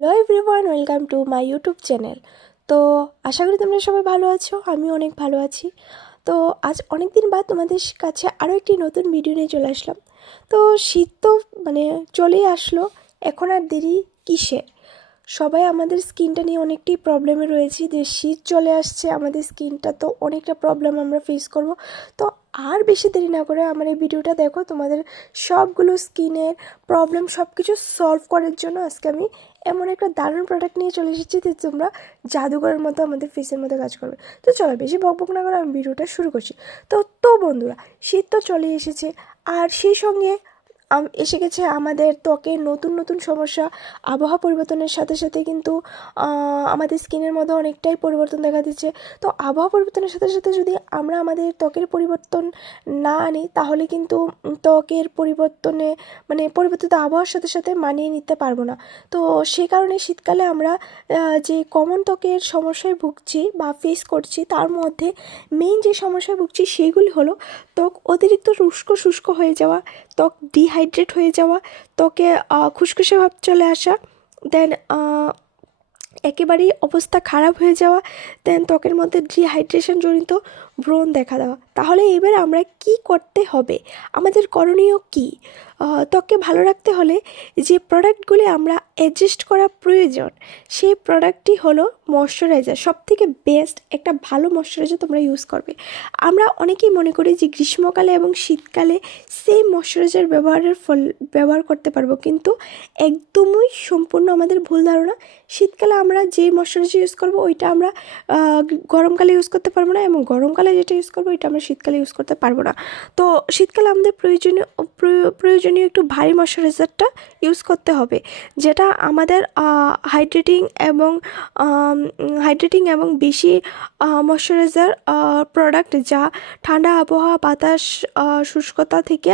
Hello everyone, welcome to my YouTube channel. তো আশা করি তোমরা সবাই ভালো আছো, আমি অনেক ভালো আছি। তো আজ অনেক দিন বাদ তোমাদের কাছে আরও একটি নতুন ভিডিও নিয়ে চলে আসলাম। তো শীত তো চলেই আসলো, এখন আর দেরি কিসের? সবাই আমাদের স্কিনটা নিয়ে অনেকটাই প্রবলেমে রয়েছি, যে শীত চলে আসছে, আমাদের স্কিনটা তো অনেকটা প্রবলেম আমরা ফেস করব। তো আর বেশি দেরি না করে আমার এই ভিডিওটা দেখো, তোমাদের সবগুলো স্কিনের প্রবলেম সব কিছু সলভ করার জন্য আজকে আমি এমন একটা দারুণ প্রোডাক্ট নিয়ে চলে এসেছি যে তোমরা জাদুঘরের মতো আমাদের ফেসের মধ্যে কাজ করবে। তো চলো বেশি বকবক না করে আমি ভিডিওটা শুরু করছি। তো বন্ধুরা, শীত তো চলে এসেছে, আর সেই সঙ্গে এসে গেছে আমাদের ত্বকের নতুন নতুন সমস্যা। আবহাওয়া পরিবর্তনের সাথে সাথে কিন্তু আমাদের স্কিনের মধ্যে অনেকটাই পরিবর্তন দেখা দিচ্ছে। তো আবহাওয়া পরিবর্তনের সাথে সাথে যদি আমরা আমাদের ত্বকের পরিবর্তন না আনি, তাহলে কিন্তু ত্বকের পরিবর্তিত আবহাওয়ার সাথে সাথে মানিয়ে নিতে পারবো না। তো সে কারণে শীতকালে আমরা যে কমন ত্বকের সমস্যায় ভুগছি বা ফেস করছি, তার মধ্যে মেইন যে সমস্যায় ভুগছি সেগুলি হলো ত্বক অতিরিক্ত শুষ্ক হয়ে যাওয়া, ত্বক ডিহাইড্রেট হয়ে যাওয়া, ত্বকে খুসখুসে ভাব চলে আসা, দেন একেবারেই অবস্থা খারাপ হয়ে যাওয়া, দেন ত্বকের মধ্যে ডিহাইড্রেশন জনিত ব্রণ দেখা দেওয়া। তাহলে এবার আমরা কি করতে হবে, আমাদের করণীয় কি? ত্বককে ভালো রাখতে হলে যে প্রোডাক্টগুলি আমরা অ্যাডজাস্ট করা প্রয়োজন, সেই প্রোডাক্টটি হলো ময়শ্চারাইজার। সবথেকে বেস্ট একটা ভালো ময়শ্চারাইজার তোমরা ইউজ করবে। আমরা অনেকেই মনে করি যে গ্রীষ্মকালে এবং শীতকালে সেম ময়শ্চারাইজার ব্যবহার করতে পারবো, কিন্তু একদমই সম্পূর্ণ আমাদের ভুল ধারণা। শীতকালে আমরা যে ময়শ্চারাইজার ইউজ করবো ওইটা আমরা গরমকালে ইউজ করতে পারবো না, এবং গরমকালে যেটা ইউজ করবো ওইটা আমরা শীতকালে ইউজ করতে পারবো না। তো শীতকালে আমাদের প্রয়োজনীয় একটু ভারী ময়শ্চারাইজারটা ইউজ করতে হবে, যেটা আমাদের হাইড্রেটিং এবং বেশি ময়শ্চারাইজার প্রোডাক্ট, যা ঠান্ডা আবহাওয়া, বাতাস, শুষ্কতা থেকে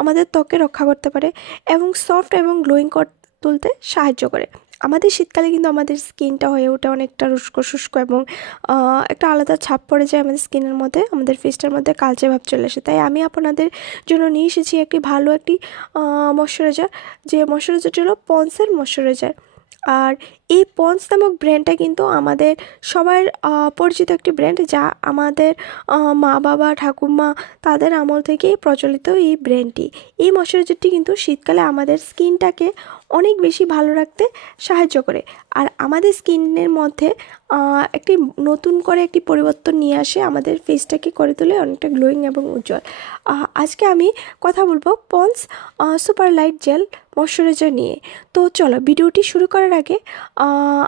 আমাদের ত্বককে রক্ষা করতে পারে এবং সফট এবং গ্লোয়িং তুলতে সাহায্য করে। আমাদের শীতকালে কিন্তু আমাদের স্কিনটা হয়ে ওঠে অনেকটা শুষ্ক এবং একটা আলাদা ছাপ পড়ে যায় আমাদের স্কিনের মধ্যে, আমাদের ফেসটার মধ্যে কালচে ভাব চলে আসে। তাই আমি আপনাদের জন্য নিয়ে এসেছি একটি ভালো একটি ময়শ্চারাইজার, যে ময়শ্চারাইজারটি হলো পন্সের ময়শ্চারাইজার। আর এই পন্স নামক ব্র্যান্ডটা কিন্তু আমাদের সবার পরিচিত একটি ব্র্যান্ড, যা আমাদের মা বাবা ঠাকুমা তাদের আমল থেকেই প্রচলিত এই ব্র্যান্ডটি। এই ময়শ্চারাইজারটি কিন্তু শীতকালে আমাদের স্কিনটাকে অনেক বেশি ভালো রাখতে সাহায্য করে, আর আমাদের স্কিনের মধ্যে একটি নতুন করে একটি পরিবর্তন নিয়ে আসে, আমাদের ফেসটাকে করে তোলে অনেকটা গ্লোয়িং এবং উজ্জ্বল। আজকে আমি কথা বলবো ponds super light jail moisturiser নিয়ে। তো চলো ভিডিওটি শুরু করার আগে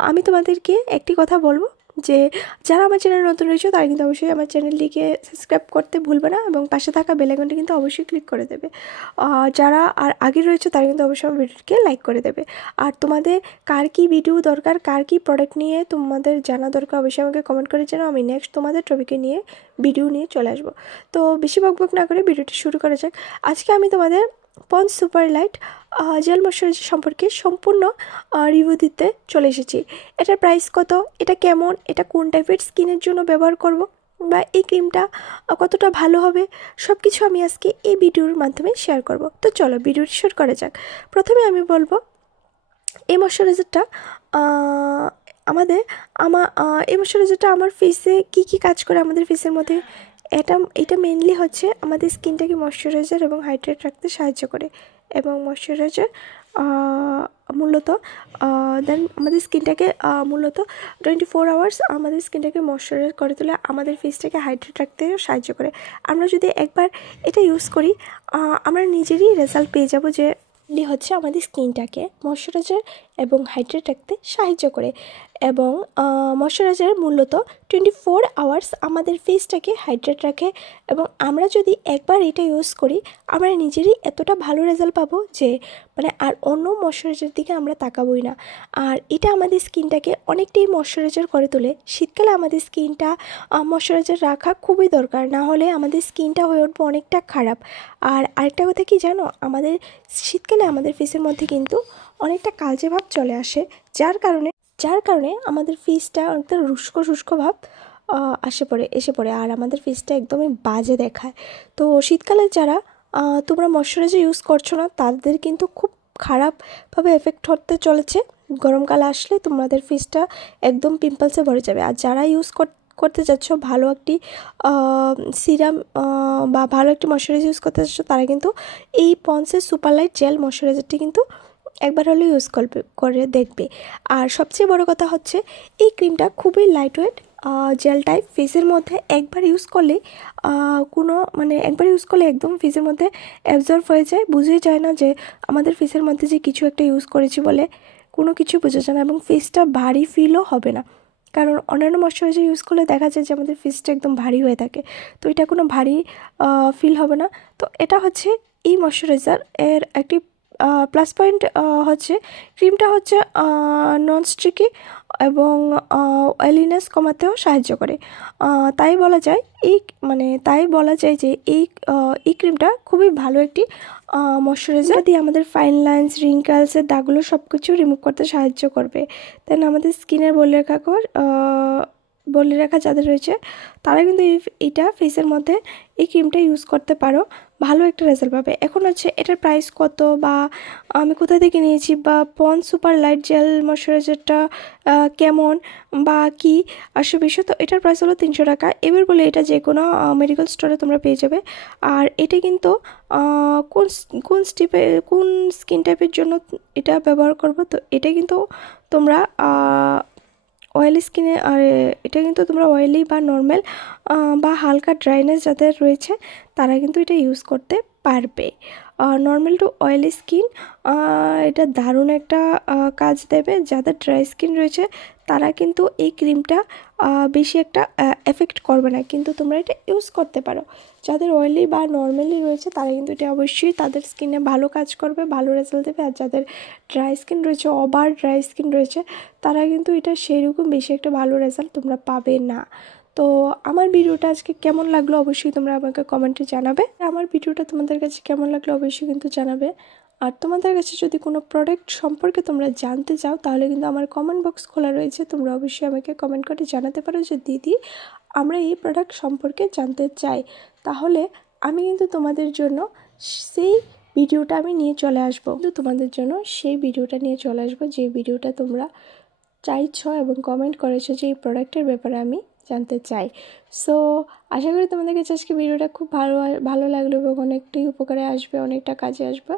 আমি তোমাদেরকে একটি কথা বলবো, যে যারা আমার চ্যানেল নতুন রয়েছে তারা কিন্তু অবশ্যই আমার চ্যানেলটিকে সাবস্ক্রাইব করতে ভুলবে না, এবং পাশে থাকা বেল আইকনটি কিন্তু অবশ্যই ক্লিক করে দেবে। যারা আর আগে রয়েছে তারা কিন্তু অবশ্যই আমার ভিডিওটিকে লাইক করে দেবে। আর তোমাদের কার কী ভিডিও দরকার, কার কী প্রোডাক্ট নিয়ে তোমাদের জানা দরকার, অবশ্যই আমাকে কমেন্ট করে জানাও। আমি নেক্সট তোমাদের টপিকে নিয়ে ভিডিও নিয়ে চলে আসবো। তো বেশি বকবক না করে ভিডিওটি শুরু করা যাক। আজকে আমি তোমাদের ponds super light jail moisturiser সম্পর্কে সম্পূর্ণ রিভিউ দিতে চলে এসেছি। এটার প্রাইস কত, এটা কেমন, এটা কোন টাইপের স্কিনের জন্য ব্যবহার করব, বা এই ক্রিমটা কতটা ভালো হবে, সব কিছু আমি আজকে এই ভিডিওর মাধ্যমে শেয়ার করব। তো চলো ভিডিওটি শুরু করা যাক। প্রথমে আমি বলবো এই ময়শ্চারাইজারটা আমাদের এই ময়শ্চারাইজারটা আমার ফেসে কী কাজ করে আমাদের ফেসের মধ্যে। এটা মেনলি হচ্ছে আমাদের স্কিনটাকে ময়শ্চারাইজার এবং হাইড্রেট রাখতে সাহায্য করে, এবং ময়শ্চারাইজার মূলত দেন আমাদের স্কিনটাকে মূলত 24 আওয়ার্স আমাদের স্কিনটাকে ময়শ্চারাইজ করে তোলে, আমাদের ফেসটাকে হাইড্রেট রাখতেও সাহায্য করে। আমরা যদি একবার এটা ইউজ করি, আমরা নিজেরই রেজাল্ট পেয়ে যাব, যে হচ্ছে আমাদের স্কিনটাকে ময়শ্চারাইজার এবং হাইড্রেট রাখতে সাহায্য করে, এবং ময়শ্চারাইজার মূলত 24 আওয়ার্স আমাদের ফেসটাকে হাইড্রেট রাখে। এবং আমরা যদি একবার এটা ইউজ করি, আমরা নিজেরই এতটা ভালো রেজাল্ট পাবো যে আর অন্য ময়শ্চারাইজার দিকে আমরা তাকাবোই না। আর এটা আমাদের স্কিনটাকে অনেকটাই ময়শ্চারাইজার করে তোলে। শীতকালে আমাদের স্কিনটা ময়শ্চারাইজার রাখা খুবই দরকার, না হলে আমাদের স্কিনটা হয়ে উঠবে অনেকটা খারাপ। আর আরেকটা কথা কি জানো, আমাদের শীতকালে আমাদের ফেসের মধ্যে কিন্তু অনেকটা কালচে ভাব চলে আসে, যার কারণে আমাদের ফেসটা অনেকটা শুষ্ক ভাব এসে পড়ে, আর আমাদের ফেসটা একদমই বাজে দেখায়। তো শীতকালে যারা তোমরা ময়শ্চারাইজার ইউজ করছো না, তাদের কিন্তু খুব খারাপভাবে এফেক্ট হতে চলেছে, গরমকাল আসলে তোমাদের ফেসটা একদম পিম্পলসে ভরে যাবে। আর যারা ইউজ করতে যাচ্ছ ভালো একটি সিরাম বা ভালো একটি ময়শ্চারাইজার ইউজ করতে যাচ্ছ, তারা কিন্তু এই পন্সের সুপার লাইট জেল ময়শ্চারাইজারটি কিন্তু একবার হলেও ইউজ করে দেখবে। আর সবচেয়ে বড় কথা হচ্ছে এই ক্রিমটা খুবই লাইট ওয়েট জেল টাইপ, ফেসের মধ্যে একবার ইউজ করলে একবার ইউজ করলে একদম ফেসের মধ্যে অ্যাবজর্ব হয়ে যায়, বুঝেই যায় না যে আমাদের ফেসের মধ্যে যে কিছু একটা ইউজ করেছি বলে কোনো কিছু বোঝা যায় না, এবং ফেসটা ভারী ফিলও হবে না। কারণ অন্যান্য ময়শ্চারাইজার ইউজ করলে দেখা যায় যে আমাদের ফেসটা একদম ভারী হয়ে থাকে, তো এটা কোনো ভারী ফিল হবে না। তো এটা হচ্ছে এই ময়শ্চারাইজার এর একটি প্লাস পয়েন্ট হচ্ছে ক্রিমটা হচ্ছে নন স্টিকি এবং অয়েলিনেস কমাতেও সাহায্য করে। তাই বলা যায় যে এই ক্রিমটা খুবই ভালো একটি ময়শ্চারাইজার দিয়ে আমাদের ফাইন লাইন্স, রিঙ্কেলসের দাগগুলো সব কিছু রিমুভ করতে সাহায্য করবে। দেন আমাদের স্কিনের বলে রাখা যাদের রয়েছে তারা কিন্তু এটা ফেসের মধ্যে এই ক্রিমটা ইউজ করতে পারো, ভালো একটা রেজাল্ট পাবে। এখন হচ্ছে এটার প্রাইস কত বা আমি কোথা থেকে নিয়েছি বা পন্স সুপার লাইট জেল ময়শ্চারাইজারটা কেমন বা কি আসলে বিষয়, তো এটার প্রাইস হলো 300 টাকা। এবার বলে এটা যে কোনো মেডিকেল স্টোরে তোমরা পেয়ে যাবে। আর এটা কিন্তু কোন স্কিন টাইপের জন্য এটা ব্যবহার করবো, তো এটা কিন্তু তোমরা অয়েলি স্কিনে, আর এটা কিন্তু তোমরা অয়েলি বা নর্মাল বা হালকা ড্রাইনেস যাদের রয়েছে তারা কিন্তু এটা ইউজ করতে পারবে। নর্মাল টু অয়েলি স্কিন এটা দারুণ একটা কাজ দেবে। যাদের ড্রাই স্কিন রয়েছে তারা কিন্তু এই ক্রিমটা বেশি একটা এফেক্ট করবে না, কিন্তু তোমরা এটা ইউজ করতে পারো। যাদের অয়েলি বা নর্মালি রয়েছে তারা কিন্তু এটা অবশ্যই তাদের স্কিনে ভালো কাজ করবে, ভালো রেজাল্ট দেবে। আর যাদের ড্রাই স্কিন রয়েছে, ওভার ড্রাই স্কিন রয়েছে, তারা কিন্তু এটা সেরকম বেশি একটা ভালো রেজাল্ট তোমরা পাবে না। তো আমার ভিডিওটা আজকে কেমন লাগলো অবশ্যই তোমরা আমাকে কমেন্টে জানাবে। আমার ভিডিওটা তোমাদের কাছে কেমন লাগলো অবশ্যই কিন্তু জানাবে। আর তোমাদের কাছে যদি কোনো প্রোডাক্ট সম্পর্কে তোমরা জানতে চাও তাহলে কিন্তু আমার কমেন্ট বক্স খোলা রয়েছে, তোমরা অবশ্যই আমাকে কমেন্ট করে জানাতে পারো যে দিদি আমরা এই প্রোডাক্ট সম্পর্কে জানতে চাই। তাহলে আমি কিন্তু তোমাদের জন্য সেই ভিডিওটা নিয়ে চলে আসবো, যে ভিডিওটা তোমরা চাইছো এবং কমেন্ট করেছো যে এই প্রোডাক্টের ব্যাপারে আমি জানতে চাই। সো আশা করি তোমাদের কাছে আজকে ভিডিওটা খুব ভালো লাগলো এবং অনেকটাই উপকারে আসবে, অনেকটা কাজে আসবে।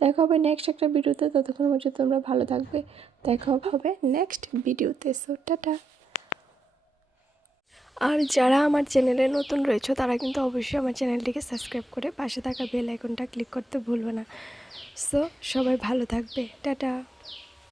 দেখা হবে নেক্সট একটা ভিডিওতে, ততক্ষণ পর্যন্ত তোমরা ভালো থাকবে। দেখা হবে নেক্সট ভিডিওতে। So tata. আর যারা আমার চ্যানেলে নতুন রয়েছে তারা কিন্তু অবশ্যই আমার চ্যানেলটিকে সাবস্ক্রাইব করে পাশে থাকা বেল আইকনটা ক্লিক করতে ভুলবে না। সো সবাই ভালো থাকবে, টাটা।